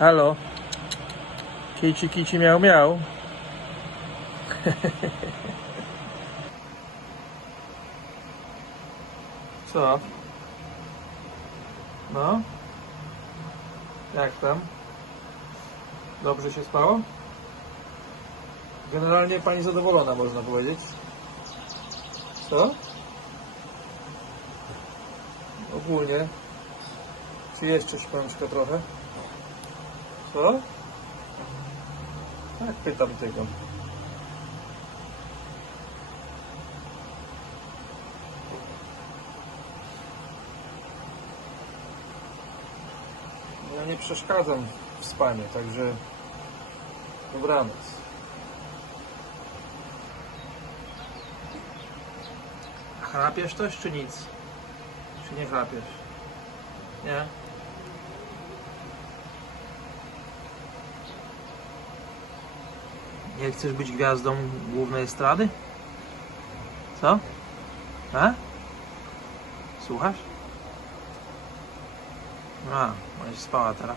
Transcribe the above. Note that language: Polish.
Halo? Kici, kici, miał, miał. Co? No? Jak tam? Dobrze się spało? Generalnie pani zadowolona, można powiedzieć. Co? Ogólnie. Czy jeszcze śpiączka trochę? Co? Tak, pytam tylko. Ja nie przeszkadzam w spanie, także dobranoc. Chrapiesz też, czy nic? Czy nie chrapiesz? Nie? Nie chcesz być gwiazdą głównej estrady? Co? A? Słuchasz? A, będziesz spała teraz.